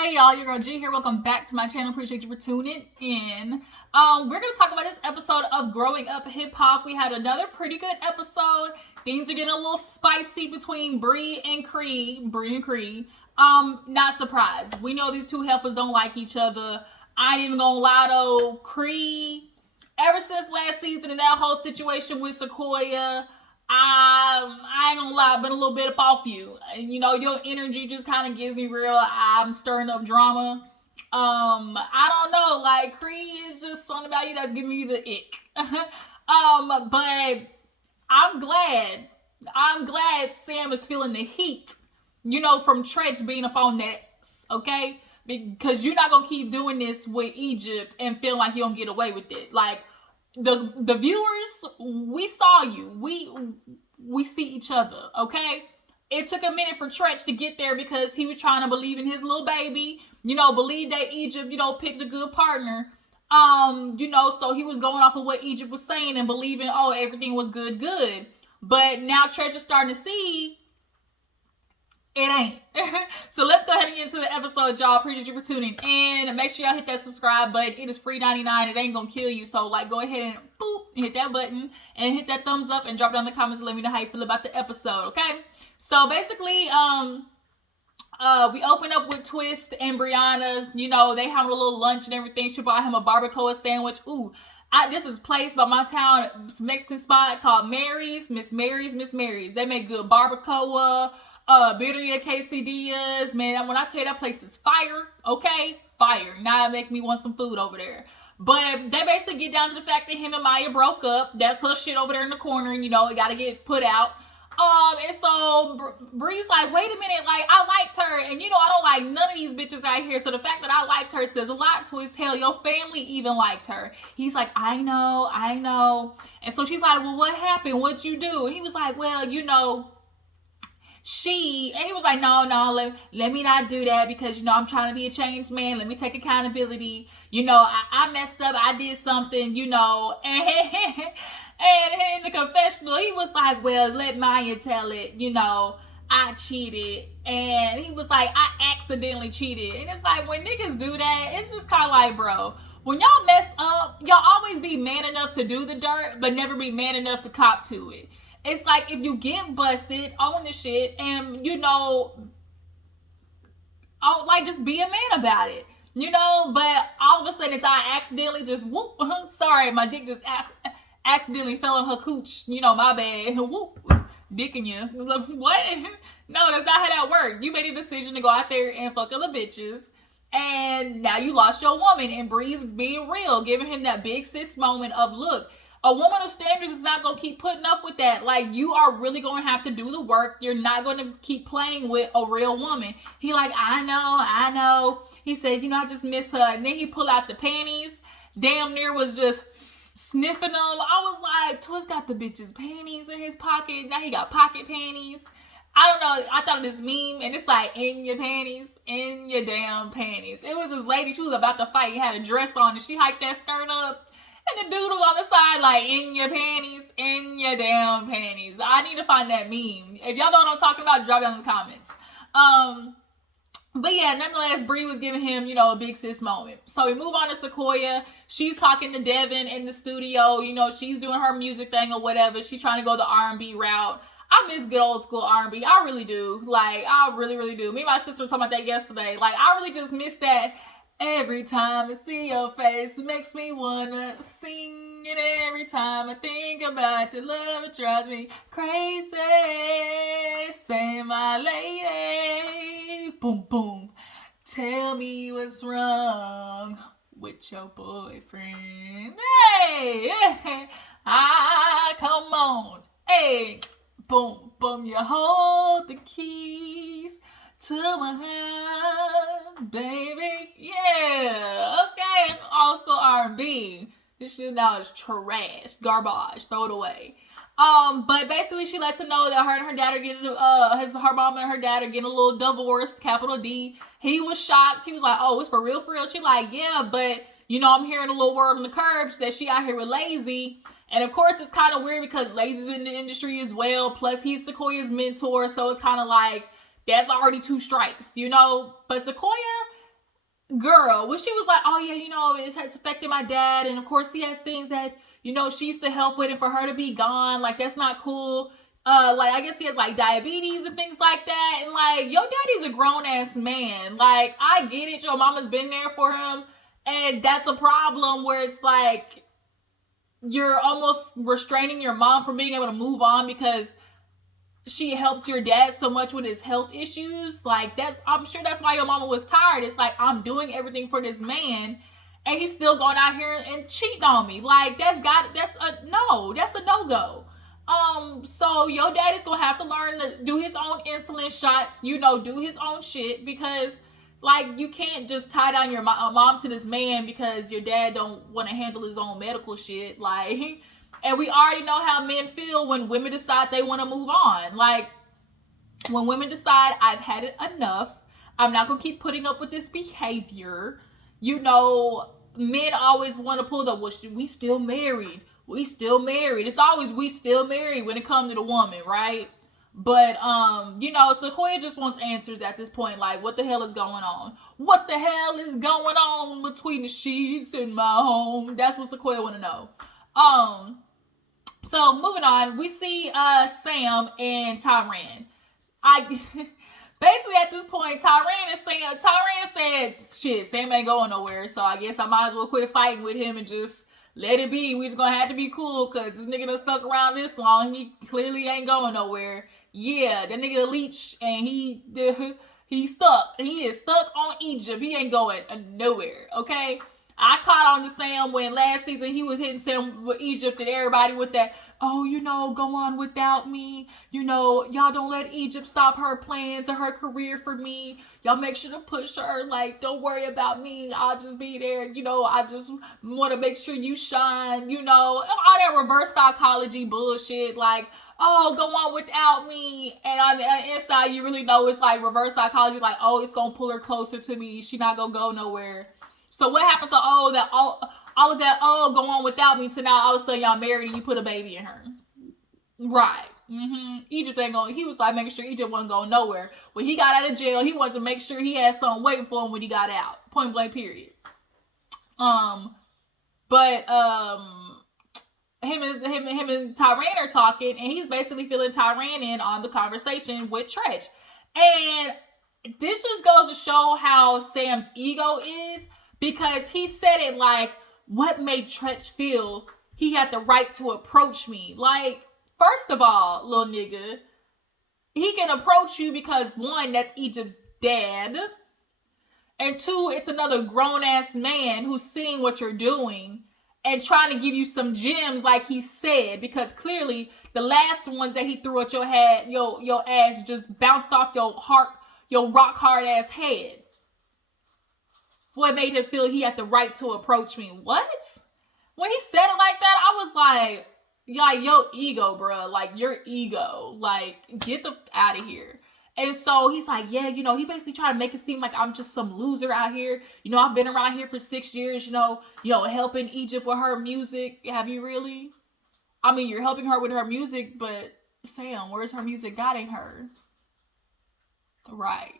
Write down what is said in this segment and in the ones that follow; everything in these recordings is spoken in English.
Hey y'all, your girl G here. Welcome back to my channel. Appreciate you for tuning in. We're gonna talk about this episode of Growing Up Hip Hop. We had another pretty good episode. Things are getting a little spicy between Bree and Cree. Not surprised. We know these two heifers don't like each other. I ain't even gonna lie though, Cree, ever since last season and that whole situation with Sequoia, I ain't gonna lie, I've been a little bit up off you. And, your energy just kind of gives me real, I'm stirring up drama. I don't know, like, Cree is just something about you that's giving me the ick. But I'm glad Sam is feeling the heat, from Tretch being up on that, okay? Because you're not gonna keep doing this with Egypt and feel like you don't get away with it. Like, the viewers, we saw you. We see each other, okay? It took a minute for Tretch to get there because he was trying to believe in his little baby, believe that Egypt, picked a good partner. So he was going off of what Egypt was saying and believing, oh, everything was good. But now Tretch is starting to see it ain't. So let's go ahead and get into the episode, y'all. Appreciate you for tuning in. Make sure y'all hit that subscribe button. It is free 99. It ain't gonna kill you. So go ahead and boop, hit that button and hit that thumbs up and drop down in the comments and let me know how you feel about the episode, okay? So basically, we open up with Twist and Brianna. They have a little lunch and everything. She bought him a barbacoa sandwich. Ooh. This is a place by my town, Mexican spot called Miss Mary's. They make good barbacoa. Birria quesadillas, man. When I tell you that place is fire, okay? Fire. Now it makes me want some food over there. But they basically get down to the fact that him and Maya broke up. That's her shit over there in the corner, and it gotta get put out. And so Bree's like, wait a minute, like, I liked her, and I don't like none of these bitches out here. So the fact that I liked her says a lot to his hell. Your family even liked her. He's like, I know. And so she's like, well, what happened? What'd you do? And he was like, well, and he was like, no, let me not do that because, I'm trying to be a changed man. Let me take accountability. I messed up. I did something, and in the confessional, he was like, well, let Maya tell it, I cheated. And he was like, I accidentally cheated. And it's like, when niggas do that, it's just kind of like, bro, when y'all mess up, y'all always be man enough to do the dirt, but never be man enough to cop to it. It's like, if you get busted, own the shit, and, just be a man about it, but all of a sudden, it's I accidentally just, whoop, sorry, my dick just accidentally fell on her cooch, my bad, whoop, dicking you. What? No, that's not how that works. You made a decision to go out there and fuck other bitches, and now you lost your woman, and Bree's being real, giving him that big sis moment of, look, a woman of standards is not going to keep putting up with that. Like, you are really going to have to do the work. You're not going to keep playing with a real woman. He like, I know. He said, I just miss her. And then he pulled out the panties. Damn near was just sniffing them. I was like, Twist got the bitch's panties in his pocket. Now he got pocket panties. I don't know. I thought of this meme, and it's like, in your panties, in your damn panties. It was this lady. She was about to fight. He had a dress on, and she hiked that skirt up. And the dude was on the side like, in your panties, in your damn panties. I need to find that meme. If y'all know what I'm talking about, drop it down in the comments. But yeah, nonetheless, Bree was giving him, a big sis moment. So we move on to Sequoia. She's talking to Devin in the studio. She's doing her music thing or whatever. She's trying to go the R&B route. I miss good old school R&B. I really do. Like, I really, really do. Me and my sister were talking about that yesterday. Like, I really just miss that. Every time I see your face, it makes me wanna sing. And every time I think about your love, it drives me crazy. Say, my lady, boom, boom. Tell me what's wrong with your boyfriend. Hey, come on. Hey, boom, boom, you hold the keys to my heart, baby. Yeah, okay. Old school R&B. This shit now is trash, garbage. Throw it away. But basically, she lets him know that her and her dad are getting, her mom and her dad are getting a little divorced, capital D. He was shocked. He was like, oh, it's for real, for real. She like, yeah, but I'm hearing a little word on the curbs that she out here with Lazy. And of course, it's kind of weird because Lazy's in the industry as well. Plus, he's Sequoia's mentor, so it's kind of like, that's already 2 strikes, But Sequoia, girl, when she was like, oh yeah, it's affected my dad, and of course he has things that she used to help with, and for her to be gone, like that's not cool. Like I guess he has like diabetes and things like that, and like your daddy's a grown ass man. Like I get it, your mama's been there for him, and that's a problem where it's like you're almost restraining your mom from being able to move on because she helped your dad so much with his health issues. Like I'm sure that's why your mama was tired. It's like, I'm doing everything for this man and he's still going out here and cheating on me. Like that's a no-go. So your daddy's gonna have to learn to do his own insulin shots, do his own shit, because like you can't just tie down your mom to this man because your dad don't want to handle his own medical shit. Like, and we already know how men feel when women decide they want to move on. Like, when women decide, I've had it enough, I'm not going to keep putting up with this behavior. Men always want to pull the, well, we still married. We still married. It's always we still married when it comes to the woman, right? But, Sequoia just wants answers at this point. Like, what the hell is going on? What the hell is going on between the sheets in my home? That's what Sequoia want to know. So moving on, we see Sam and Tyran. Basically at this point, Tyran said, shit, Sam ain't going nowhere, so I guess I might as well quit fighting with him and just let it be. We just gonna have to be cool because this nigga done stuck around this long. He clearly ain't going nowhere. Yeah, that nigga a leech and he's stuck. He is stuck on Egypt. He ain't going nowhere, okay? I caught on to Sam when last season he was hitting Sam with Egypt and everybody with that, go on without me. Y'all don't let Egypt stop her plans or her career for me. Y'all make sure to push her. Like, don't worry about me. I'll just be there. I just want to make sure you shine. All that reverse psychology bullshit. Like, oh, go on without me. And on the inside, you really know it's like reverse psychology. Like, oh, it's going to pull her closer to me. She not going to go nowhere. So what happened to all of that, go on without me, to now all of a sudden y'all married and you put a baby in her? Right. Egypt ain't going, he was like making sure Egypt wasn't going nowhere. When he got out of jail, he wanted to make sure he had something waiting for him when he got out. Point blank period. But him and Tyran are talking, and he's basically filling Tyran in on the conversation with Tretch. And this just goes to show how Sam's ego is, because he said it like, what made Tretch feel he had the right to approach me? Like, first of all, little nigga, he can approach you because, one, that's Egypt's dad. And two, it's another grown-ass man who's seeing what you're doing and trying to give you some gems like he said, because clearly the last ones that he threw at your head, your ass just bounced off your rock hard ass head. What made him feel he had the right to approach me? What? When he said it like that, I was like, your ego, bro. Like, your ego. Like, get the out of here. And so he's like, yeah, he basically tried to make it seem like I'm just some loser out here. I've been around here for 6 years, helping Egypt with her music. Have you really? I mean, you're helping her with her music, but Sam, where's her music guiding her? Right.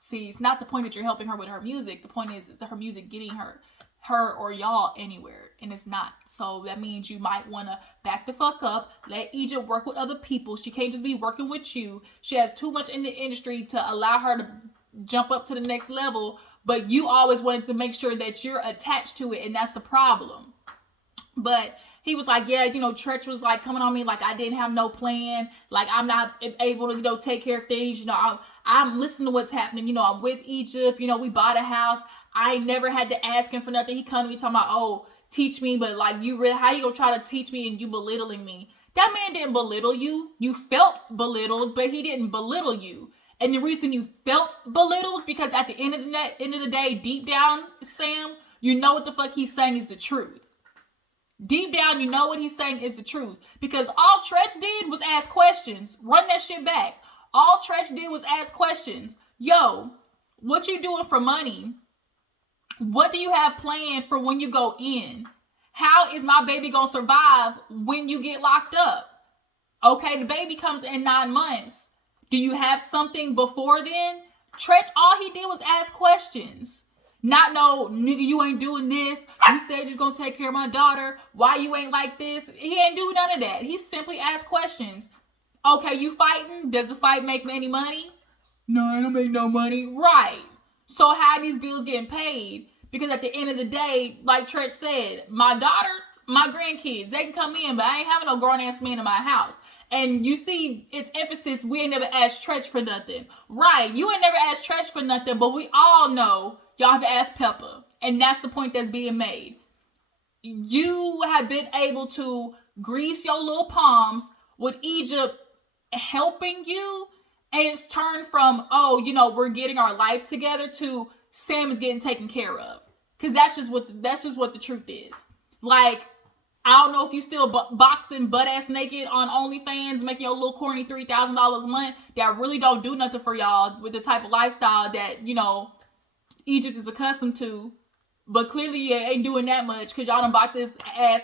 See, it's not the point that you're helping her with her music. The point is that her music getting her or y'all anywhere, and it's not. So that means you might want to back the fuck up, let Egypt work with other people. She can't just be working with you. She has too much in the industry to allow her to jump up to the next level, but you always wanted to make sure that you're attached to it, and that's the problem. But he was like, yeah, Tretch was like coming on me like I didn't have no plan, like I'm not able to, take care of things. I'm listening to what's happening. I'm with Egypt. We bought a house. I never had to ask him for nothing. He come to me talking about, oh, teach me, but like, how you gonna try to teach me and you belittling me? That man didn't belittle you. You felt belittled, but he didn't belittle you. And the reason you felt belittled, because at the end of the day, deep down, Sam, you know what the fuck he's saying is the truth. Deep down, you know what he's saying is the truth. Because all Tretch did was ask questions. Run that shit back. All Tretch did was ask questions. Yo, what you doing for money? What do you have planned for when you go in? How is my baby gonna survive when you get locked up? Okay, the baby comes in 9 months. Do you have something before then? Tretch, all he did was ask questions. Not no, nigga, you ain't doing this. You said you're gonna take care of my daughter. Why you ain't like this? He ain't do none of that. He simply asked questions. Okay, you fighting? Does the fight make any money? No, I don't make no money. Right. So how are these bills getting paid? Because at the end of the day, like Tretch said, my daughter, my grandkids, they can come in, but I ain't having no grown-ass man in my house. And you see, it's emphasis, we ain't never asked Tretch for nothing. Right, you ain't never asked Tretch for nothing, but we all know y'all have asked Pepper. And that's the point that's being made. You have been able to grease your little palms with Egypt helping you, and it's turned from, oh, you know, we're getting our life together to Sam is getting taken care of. Because that's just what the truth is. Like, I don't know if you still boxing butt ass naked on OnlyFans, making your little corny $3,000 a month that really don't do nothing for y'all with the type of lifestyle that, you know, Egypt is accustomed to. But clearly you ain't doing that much because y'all done bought this ass.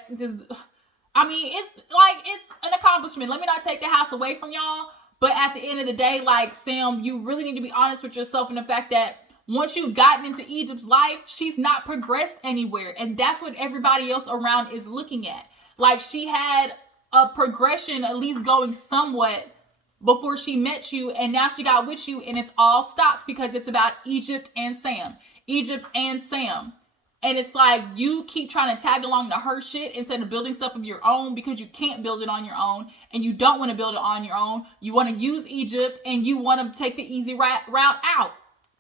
I mean, it's like, it's an accomplishment. Let me not take the house away from y'all. But at the end of the day, like, Sam, you really need to be honest with yourself in the fact that once you've gotten into Egypt's life, she's not progressed anywhere. And that's what everybody else around is looking at. Like, she had a progression at least going somewhat before she met you. And now she got with you and it's all stopped because it's about Egypt and Sam. Egypt and Sam. And it's like you keep trying to tag along to her shit instead of building stuff of your own because you can't build it on your own and you don't want to build it on your own. You want to use Egypt and you want to take the easy route out.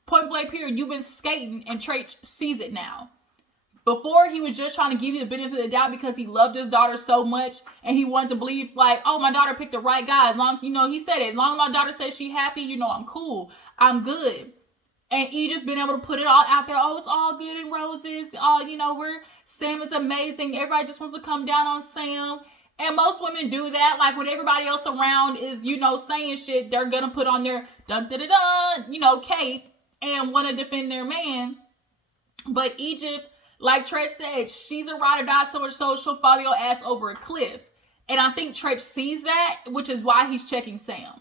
Point blank period. You've been skating and Tretch sees it now. Before, he was just trying to give you the benefit of the doubt because he loved his daughter so much and he wanted to believe like, oh, my daughter picked the right guy. As long as, you know, he said it. As long as my daughter says she's happy, you know, I'm cool. I'm good. And Egypt's been able to put it all out there. Oh, it's all good in roses. Oh, you know, Sam is amazing. Everybody just wants to come down on Sam. And most women do that. Like when everybody else around is, you know, saying shit, they're going to put on their dun-dun-dun-dun, you know, cape and want to defend their man. But Egypt, like Tretch said, she's a ride or die so much so she'll follow your ass over a cliff. And I think Tretch sees that, which is why he's checking Sam.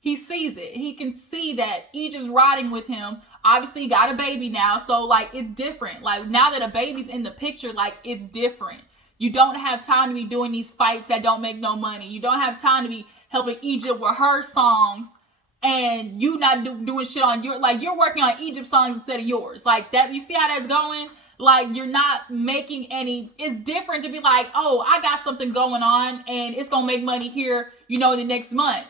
He sees it. He can see that Egypt's riding with him. Obviously, he got a baby now. So, like, it's different. Like, now that a baby's in the picture, like, it's different. You don't have time to be doing these fights that don't make no money. You don't have time to be helping Egypt with her songs. And you not doing shit on your... Like, you're working on Egypt songs instead of yours. Like, that. You see how that's going? Like, you're not making any... It's different to be like, oh, I got something going on. And it's going to make money here, you know, the next month.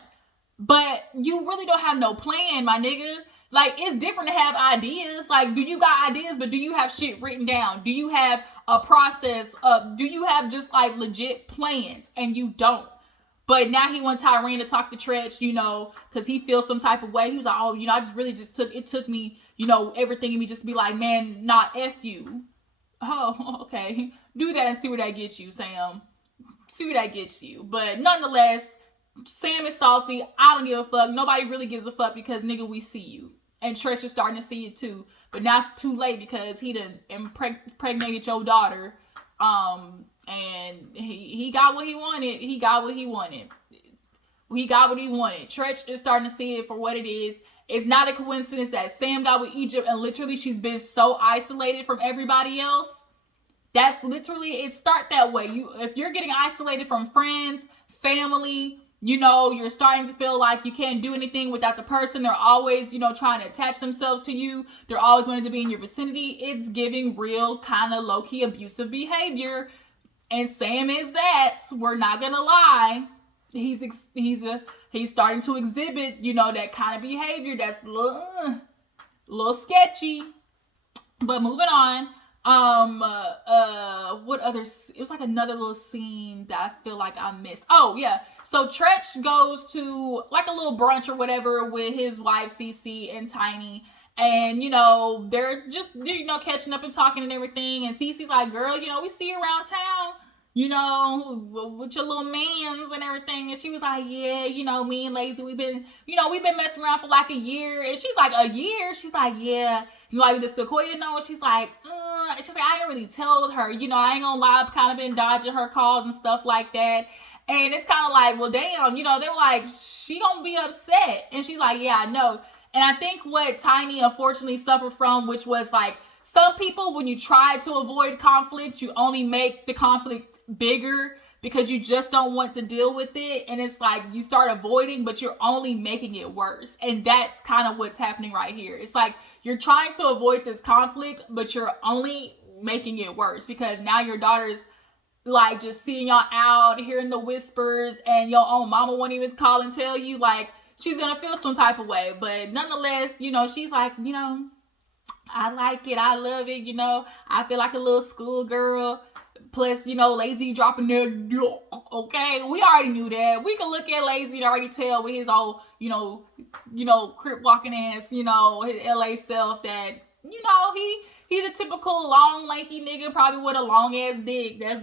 But you really don't have no plan, my nigga. Like, it's different to have ideas. Like, do you got ideas, but do you have shit written down? Do you have a process of, do you have just, like, legit plans? And you don't. But now he wants Tyrene to talk to Tretch, you know, because he feels some type of way. He was like, oh, you know, I just really just took me, you know, everything in me just to be like, man, not F you. Oh, okay. Do that and see where that gets you, Sam. See where that gets you. But nonetheless... Sam is salty. I don't give a fuck. Nobody really gives a fuck because, nigga, we see you. And Tretch is starting to see it too. But now it's too late because he done impregnated your daughter. And he got what he wanted. He got what he wanted. Tretch is starting to see it for what it is. It's not a coincidence that Sam got with Egypt and literally she's been so isolated from everybody else. That's literally, it start that way. If you're getting isolated from friends, family... You know, you're starting to feel like you can't do anything without the person. They're always, you know, trying to attach themselves to you. They're always wanting to be in your vicinity. It's giving real kind of low-key abusive behavior. And Sam is that. We're not going to lie. He's starting to exhibit, you know, that kind of behavior that's a little sketchy. But moving on. What other, it was like another little scene that I feel like I missed. Oh, yeah. So Tretch goes to like a little brunch or whatever with his wife, Cece and Tiny. And, you know, they're just, you know, catching up and talking and everything. And Cece's like, girl, you know, we see you around town, you know, with your little mans and everything. And she was like, yeah, you know, me and Lazy, we've been messing around for like a year. And she's like, a year? She's like, yeah. You like the Sequoia know? She's like, I ain't really told her. You know, I ain't gonna lie, I've kind of been dodging her calls and stuff like that. And it's kind of like, well, damn, you know, they were like, she gonna be upset. And she's like, yeah, I know. And I think what Tiny unfortunately suffered from, which was like, some people, when you try to avoid conflict, you only make the conflict bigger because you just don't want to deal with it. And it's like you start avoiding, but you're only making it worse. And that's kind of what's happening right here. It's like you're trying to avoid this conflict, but you're only making it worse because now your daughter's like just seeing y'all out, hearing the whispers, and your own mama won't even call and tell you. Like, she's gonna feel some type of way. But nonetheless, you know, she's like, you know, I like it, I love it, you know, I feel like a little schoolgirl. Plus, you know, Lazy dropping their, okay, we already knew that. We can look at Lazy and already tell with his old, you know, crip walking ass, you know, his LA self that, you know, he's a typical long, lanky nigga, probably with a long ass dick. That's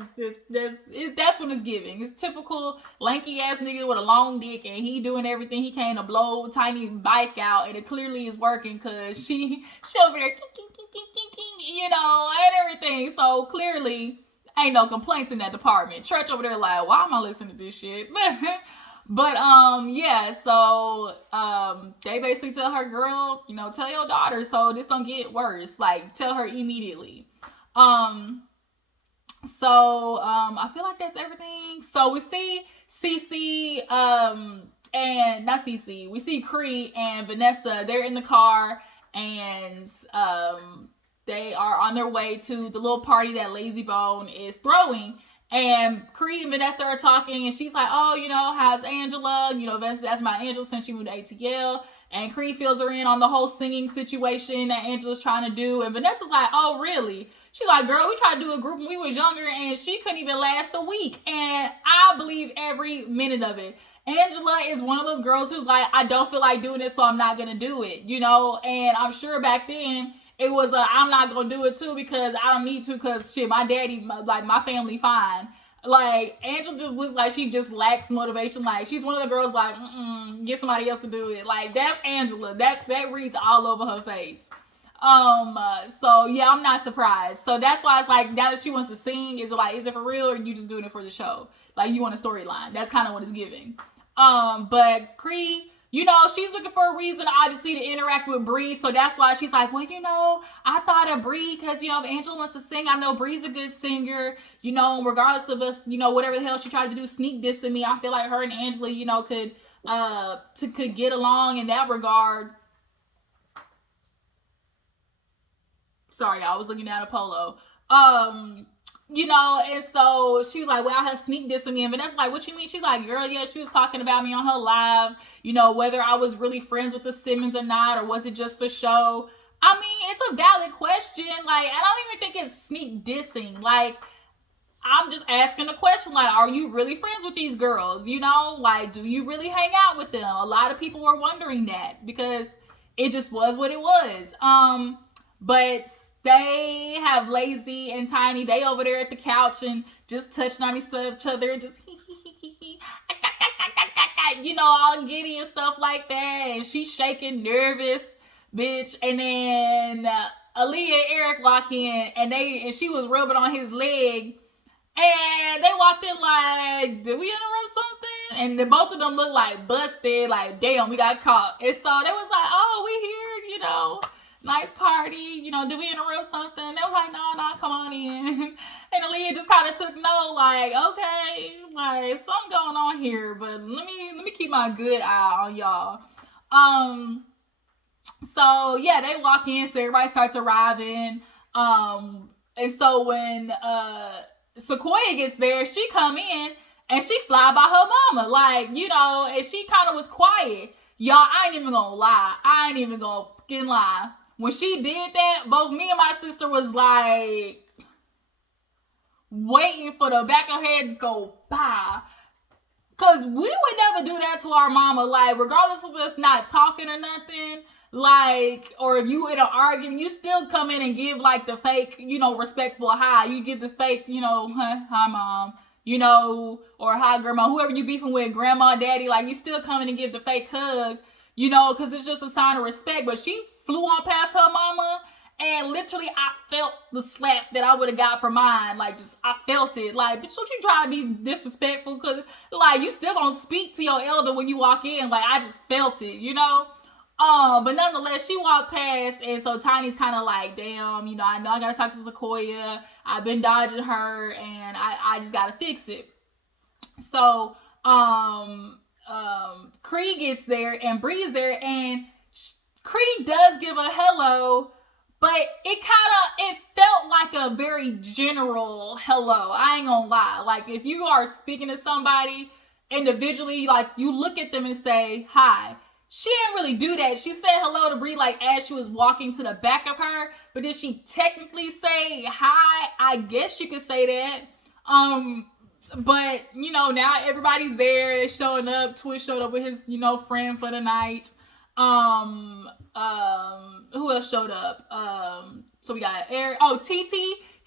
what it's giving. It's typical lanky ass nigga with a long dick, and he doing everything he can to blow Tiny bike out, and it clearly is working because she over there, you know, and everything. So clearly, ain't no complaints in that department. Tretch over there like, why am I listening to this shit? But yeah, so they basically tell her, girl, you know, tell your daughter so this don't get worse. Like, tell her immediately. I feel like that's everything. So we see Cece, and not Cece, we see Cree and Vanessa. They're in the car, and they are on their way to the little party that Lazy Bone is throwing. And Cree and Vanessa are talking, and she's like, oh, you know, how's Angela? You know, Vanessa, that's my Angela since she moved to ATL. And Cree fills her in on the whole singing situation that Angela's trying to do. And Vanessa's like, oh, really? She's like, girl, we tried to do a group when we was younger, and she couldn't even last a week. And I believe every minute of it. Angela is one of those girls who's like, I don't feel like doing it, so I'm not going to do it, you know? And I'm sure back then, it was I'm not gonna do it too because I don't need to because shit, my daddy, like my family fine. Like, Angela just looks like she just lacks motivation. Like, she's one of the girls like, get somebody else to do it. Like, that's Angela. That reads all over her face. So yeah, I'm not surprised. So that's why it's like, now that she wants to sing, is it for real or are you just doing it for the show? Like, you want a storyline. That's kind of what it's giving. But Cree, you know, she's looking for a reason, obviously, to interact with Bree. So that's why she's like, well, you know, I thought of Bree because, you know, if Angela wants to sing, I know Bree's a good singer. You know, regardless of us, you know, whatever the hell she tried to do, sneak dissing me, I feel like her and Angela, you know, could get along in that regard. Sorry, I was looking down at Polo. You know, and so she was like, well, I have sneak dissing me. And Vanessa's like, what you mean? She's like, girl, yeah, she was talking about me on her live, you know, whether I was really friends with the Simmons or not, or was it just for show? I mean, it's a valid question. Like, I don't even think it's sneak dissing. Like, I'm just asking a question, like, are you really friends with these girls? You know, like, do you really hang out with them? A lot of people were wondering that because it just was what it was. But they have Lazy and Tiny. They over there at the couch and just touching on each other and just you know, all giddy and stuff like that. And she's shaking, nervous, bitch. And then Aaliyah and Eric walk in, and she was rubbing on his leg. And they walked in like, did we interrupt something? And then both of them looked like busted, like, damn, we got caught. And so they was like, oh, we here, you know. Nice party, you know, did we interrupt something? They were like, no, come on in. And Aaliyah just kind of took note, like, okay, like, something going on here, but let me keep my good eye on y'all. So yeah, they walk in, so everybody starts arriving. And so when Sequoia gets there, she come in and she fly by her mama, like, you know, and she kind of was quiet. Y'all, I ain't even gonna lie. I ain't even gonna fucking lie. When she did that, both me and my sister was like waiting for the back of her head to just go bah. Cause we would never do that to our mama, like, regardless of us not talking or nothing, like, or if you in an argument, you still come in and give like the fake, you know, respectful hi. You give the fake, you know, hi mom, you know, or hi grandma, whoever you beefing with, grandma, daddy, like, you still come in and give the fake hug, you know, cause it's just a sign of respect. But she flew on past her mama, and literally I felt the slap that I would have got from mine. Like, just, I felt it. Like, bitch, don't you try to be disrespectful, cause like, you still gonna speak to your elder when you walk in. Like, I just felt it, you know? But nonetheless, she walked past, and so Tiny's kind of like, damn, you know I gotta talk to Sequoia. I've been dodging her, and I just gotta fix it. So, Cree gets there, and Bree's there, and Cree does give a hello, but it felt like a very general hello. I ain't gonna lie. Like, if you are speaking to somebody individually, like, you look at them and say, hi. She didn't really do that. She said hello to Bree, like, as she was walking to the back of her, but did she technically say hi? I guess you could say that. But, you know, now everybody's there. They're showing up. Twitch showed up with his, you know, friend for the night. Who else showed up? So we got Eric. Oh, TT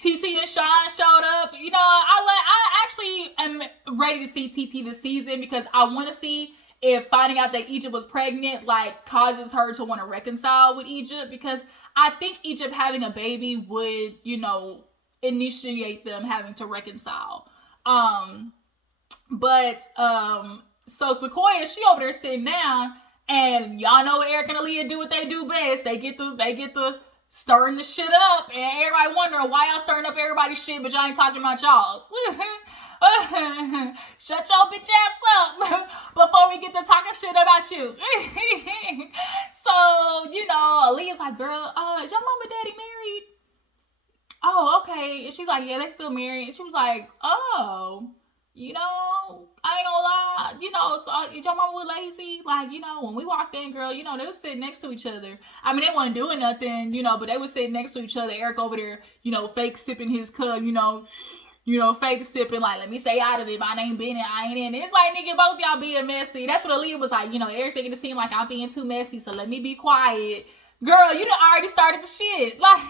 and Sean showed up. You know, I actually am ready to see TT this season because I want to see if finding out that Egypt was pregnant, like, causes her to want to reconcile with Egypt, because I think Egypt having a baby would, you know, initiate them having to reconcile. So Sequoia, she over there sitting down, and y'all know what Eric and Aaliyah do what they do best. They get the stirring the shit up, and everybody wondering why y'all stirring up everybody's shit, but y'all ain't talking about y'all's. Shut your bitch ass up before we get to talking shit about you. So, you know, Aaliyah's like, girl, is your mom and daddy married? Oh, okay. And she's like, yeah, they still married. And she was like, oh, you know, I ain't gonna lie, you know, so your mama was lazy. Like, you know, when we walked in, girl, you know, they was sitting next to each other. I mean, they wasn't doing nothing, you know, but they was sitting next to each other. Eric over there, you know, fake sipping his cup, you know, fake sipping, like, let me stay out of it. My name Bennett, I ain't in it. It's like, nigga, both y'all being messy. That's what Aaliyah was like, you know, Eric making it seem like I'm being too messy, so let me be quiet. Girl, you done already started the shit. Like,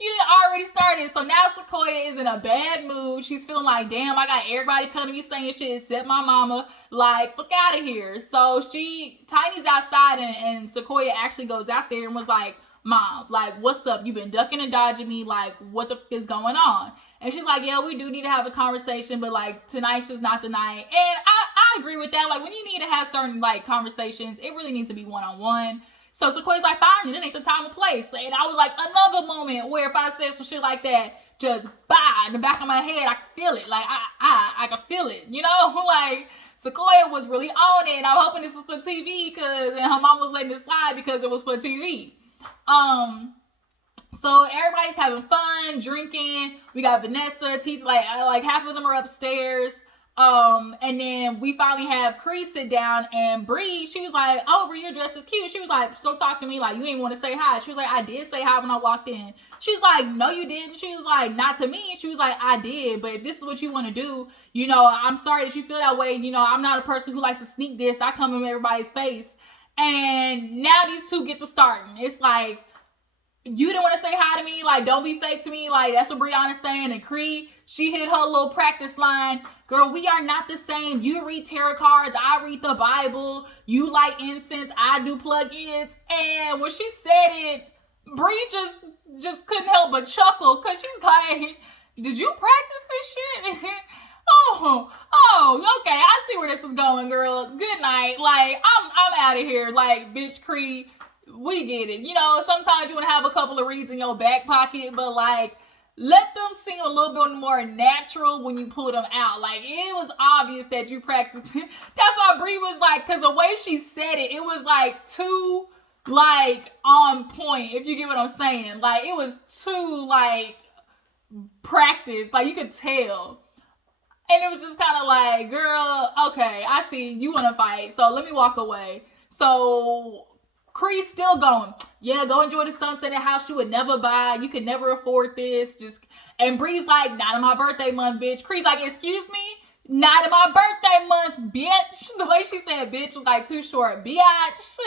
you done already started. So now Sequoia is in a bad mood. She's feeling like, damn, I got everybody coming to me saying shit except my mama. Like, fuck out of here. So Tiny's outside, and Sequoia actually goes out there and was like, Mom, like, what's up? You've been ducking and dodging me. Like, what the fuck is going on? And she's like, yeah, we do need to have a conversation, but, like, tonight's just not the night. And I agree with that. Like, when you need to have certain, like, conversations, it really needs to be one-on-one. So Sequoia's like, fine, it ain't the time or place. And I was like, another moment where if I said some shit like that, just in the back of my head, I could feel it. Like, I could feel it, you know? Like, Sequoia was really on it. And I'm hoping this is for TV, and her mom was letting it slide because it was for TV. So everybody's having fun, drinking. We got Vanessa, Tita, like half of them are upstairs. And then we finally have Cree sit down, and Bree, she was like, oh, Bree, your dress is cute. She was like, don't talk to me, like, you ain't want to say hi. She was like, I did say hi when I walked in. She's like, no, you didn't. She was like, not to me. She was like, I did, but if this is what you want to do, you know, I'm sorry that you feel that way. You know, I'm not a person who likes to sneak this. I come in everybody's face. And now these two get to starting. It's like, you didn't want to say hi to me, like, don't be fake to me, like, that's what Brianna's saying. And Cree, she hit her little practice line, girl, we are not the same. You read tarot cards, I read the Bible, you like incense, I do plug-ins. And when she said it, Bree just couldn't help but chuckle, because she's like, did you practice this shit? oh, okay, I see where this is going, girl. Good night. Like, I'm out of here. Like, bitch, Cree, we get it. You know, sometimes you want to have a couple of reads in your back pocket, but, like, let them seem a little bit more natural when you pull them out. Like, it was obvious that you practiced. That's why Bree was like, because the way she said it, it was like too, like, on point, if you get what I'm saying. Like, it was too, like, practiced. Like, you could tell. And it was just kind of like, girl, okay, I see you want to fight, so let me walk away. So Cree's still going, yeah, go enjoy the sunset at a house you would never buy. You could never afford this. And Bree's like, not in my birthday month, bitch. Cree's like, excuse me? Not in my birthday month, bitch. The way she said bitch was like too short. Bitch.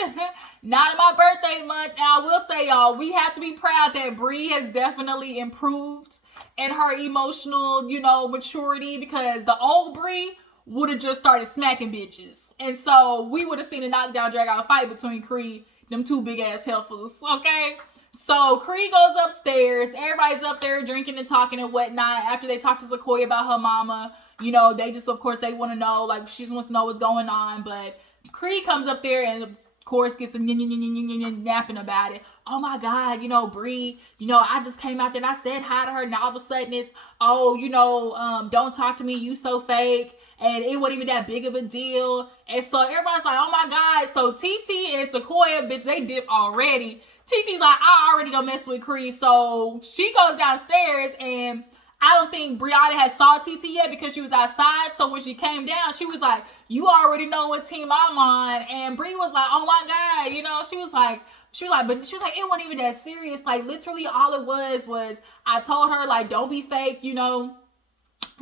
Not in my birthday month. And I will say, y'all, we have to be proud that Bree has definitely improved in her emotional, you know, maturity, because the old Bree would have just started smacking bitches. And so we would have seen a knockdown, drag out fight between Cree, them two big ass heifers, okay? So Cree goes upstairs. Everybody's up there drinking and talking and whatnot. After they talk to Sequoia about her mama, you know, they just, of course, they want to know, like, she just wants to know what's going on. But Cree comes up there, and of course, gets a napping about it. Oh my God, Bree, I just came out there and I said hi to her. Now all of a sudden it's, don't talk to me. You so fake. And it wasn't even that big of a deal. And so everybody's like, oh my God. So TT and Sequoia, bitch, they dip already. TT's like, I already don't mess with Cree. So she goes downstairs, and I don't think Brianna had saw TT yet because she was outside. So when she came down, she was like, you already know what team I'm on. And Bree was like, oh my God, she was like, it wasn't even that serious. Like, literally all it was I told her, like, don't be fake,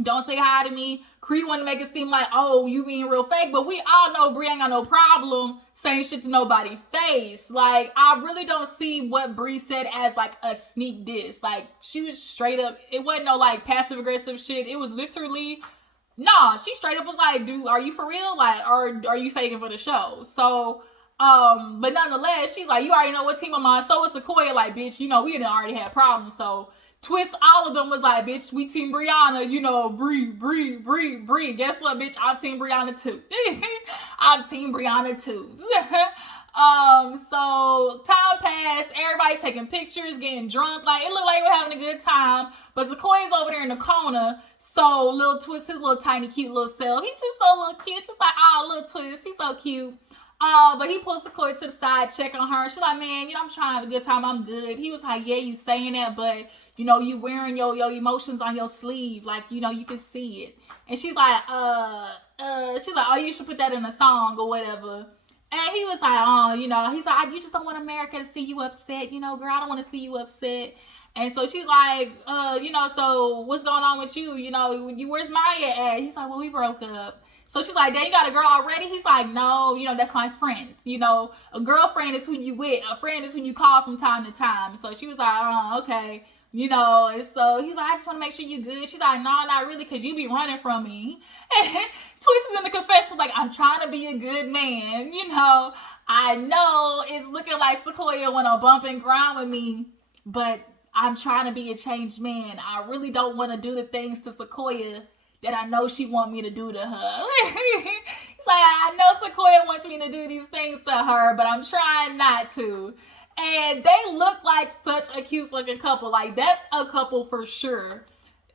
don't say hi to me. Cree wanted to make it seem like, oh, you being real fake. But we all know Bree ain't got no problem saying shit to nobody's face. Like, I really don't see what Bree said as, like, a sneak diss. Like, she was straight up. It wasn't no, like, passive-aggressive shit. It was literally, nah, she straight up was like, dude, are you for real? Like, or are you faking for the show? So, but nonetheless, she's like, you already know what team I'm on. So is Sequoia, like, bitch, we didn't already have problems. So Twist, all of them was like, bitch, we team Brianna, Bree. Guess what, bitch? I'm team Brianna too. I'm team Brianna too. So time passed, everybody's taking pictures, getting drunk. Like, it looked like we're having a good time. But Sequoia's over there in the corner. So little Twist, his little tiny cute little self, he's just so little cute. Just like, oh, little Twist, he's so cute. But he pulls Sequoia to the side, check on her. She's like, man, I'm trying to have a good time. I'm good. He was like, yeah, you saying that, but you wearing your emotions on your sleeve. Like, you can see it. And she's like, oh, you should put that in a song or whatever. And he was like, oh, he's like, you just don't want America to see you upset. Girl, I don't want to see you upset. And so she's like, so what's going on with you? Where's Maya at? He's like, well, we broke up. So she's like, damn, you got a girl already? He's like, no, that's my friend. A girlfriend is who you with. A friend is who you call from time to time. So she was like, oh, okay. And so he's like, I just want to make sure you good. She's like, no, not really, because you be running from me. And Twist is in the confession like, I'm trying to be a good man. I know it's looking like Sequoia want to bump and grind with me, but I'm trying to be a changed man. I really don't want to do the things to Sequoia that I know she want me to do to her. It's like, I know Sequoia wants me to do these things to her, but I'm trying not to. And they look like such a cute fucking couple. Like, that's a couple for sure.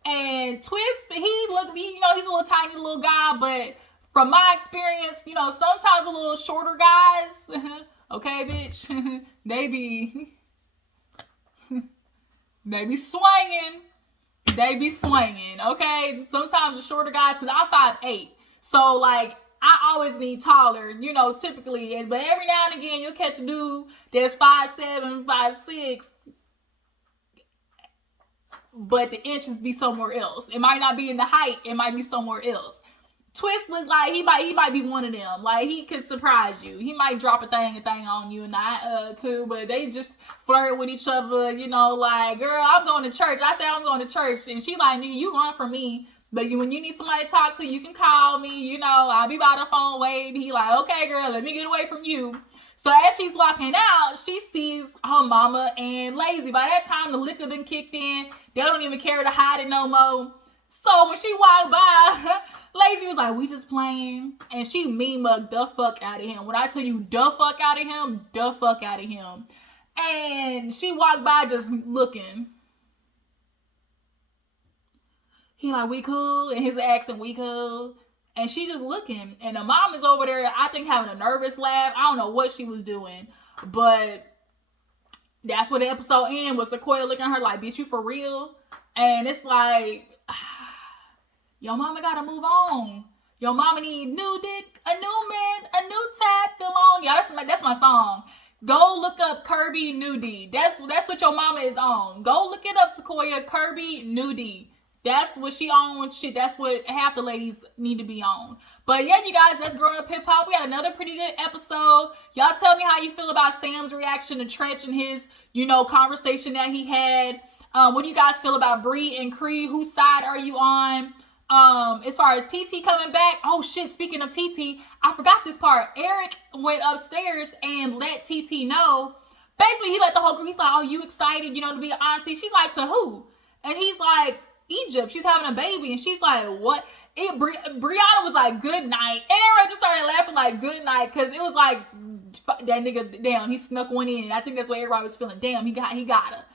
And Twist, he's a little tiny little guy, but from my experience, sometimes a little shorter guys, okay, bitch, they be swinging. They be swinging, okay? Sometimes the shorter guys, because I'm 5'8", so, like, I always need taller, typically. But every now and again, you'll catch a dude that's 5'7", 5'6", but the inches be somewhere else. It might not be in the height. It might be somewhere else. Twist look like he might be one of them. Like, he could surprise you. He might drop a thing on you and not too, but they just flirt with each other, like, girl, I'm going to church. I said I'm going to church, and she like, nigga, you run from me. But when you need somebody to talk to, you can call me, I'll be by the phone waiting. He like, okay, girl, let me get away from you. So as she's walking out, she sees her mama and Lazy. By that time, the liquor been kicked in. They don't even care to hide it no more. So when she walked by, Lazy was like, we just playing. And she mean mugged the fuck out of him. When I tell you the fuck out of him, the fuck out of him. And she walked by just looking. He like, we cool? And his accent, we cool? And she just looking. And the mom is over there, I think, having a nervous laugh. I don't know what she was doing. But that's where the episode ended, was Sequoia looking at her like, bitch, you for real? And it's like, your mama gotta move on. Your mama need new dick, a new man, a new tap, them on. Yeah, that's my song. Go look up Kirby Nudie. That's what your mama is on. Go look it up, Sequoia. Kirby Nudie. That's what she on. Shit, that's what half the ladies need to be on. But yeah, you guys, that's Growing Up Hip Hop. We had another pretty good episode. Y'all tell me how you feel about Sam's reaction to Tretch and his, conversation that he had. What do you guys feel about Bree and Cree? Whose side are you on? As far as TT coming back, oh shit, speaking of TT, I forgot this part. Eric went upstairs and let TT know. Basically, he let the whole group, he's like, oh, you excited, to be an auntie? She's like, to who? And he's like, Egypt. She's having a baby, and she's like, what? Brianna was like, good night. And everyone just started laughing like, good night, because it was like, that nigga, damn, he snuck one in. I think that's what everybody was feeling. Damn, he got her.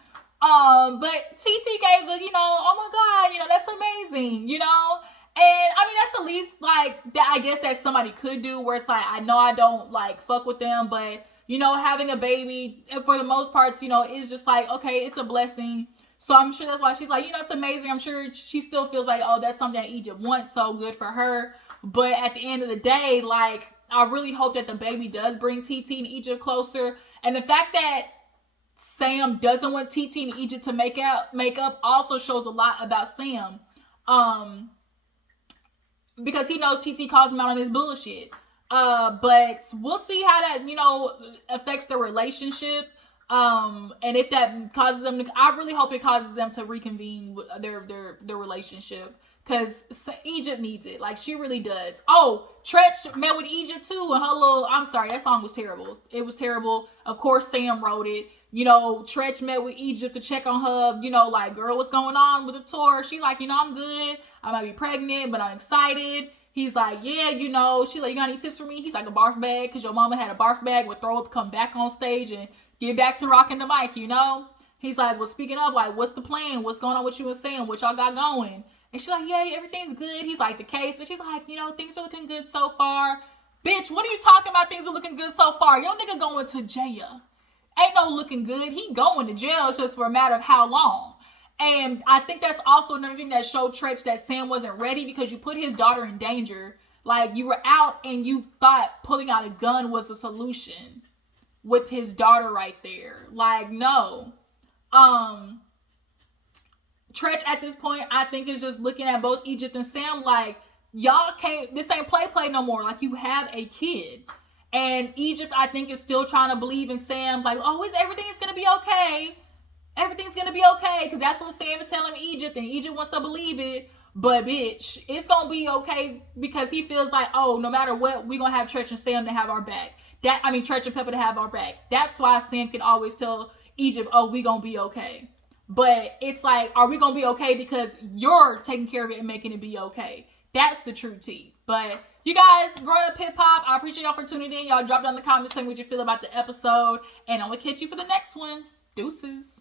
But TT gave the, oh my God, that's amazing, And I mean, that's the least, like, that I guess that somebody could do, where it's like, I know I don't, like, fuck with them, but, having a baby, for the most parts, is just like, okay, it's a blessing. So I'm sure that's why she's like, it's amazing. I'm sure she still feels like, oh, that's something that Egypt wants, so good for her. But at the end of the day, like, I really hope that the baby does bring TT and Egypt closer. And the fact that Sam doesn't want TT and Egypt to make up also shows a lot about Sam. Because he knows TT calls him out on his bullshit. But we'll see how that, affects the relationship. And if that causes them to, I really hope it causes them to reconvene their relationship. Because Egypt needs it. Like, she really does. Oh, Tretch met with Egypt too. And her little, I'm sorry, that song was terrible. It was terrible. Of course, Sam wrote it. Tretch met with Egypt to check on her. Like, girl, what's going on with the tour? She's like, I'm good. I might be pregnant, but I'm excited. He's like, yeah, she's like, you got any tips for me? He's like, a barf bag, because your mama had a barf bag, would throw up, come back on stage and get back to rocking the mic, He's like, well, speaking of, like, what's the plan? What's going on with you and Sam? What y'all got going? And she's like, yeah, everything's good. He's like, the case. And she's like, things are looking good so far. Bitch, what are you talking about? Things are looking good so far. Your nigga going to jail. Ain't no looking good. He going to jail. It's just for a matter of how long. And I think that's also another thing that showed Tretch that Sam wasn't ready, because you put his daughter in danger. Like, you were out and you thought pulling out a gun was the solution with his daughter right there. Like, no. Tretch at this point, I think, is just looking at both Egypt and Sam like, y'all can't, this ain't play no more. Like, you have a kid. And Egypt, I think, is still trying to believe in Sam. Like, oh, everything's going to be okay. Everything's going to be okay. Because that's what Sam is telling Egypt. And Egypt wants to believe it. But, bitch, it's going to be okay. Because he feels like, oh, no matter what, we're going to have Tretch and Sam to have our back. Tretch and Pepper to have our back. That's why Sam can always tell Egypt, oh, we going to be okay. But it's like, are we going to be okay because you're taking care of it and making it be okay? That's the true tea. But you guys, growing up hip hop, I appreciate y'all for tuning in. Y'all drop down in the comments saying what you feel about the episode. And I'm going to catch you for the next one. Deuces.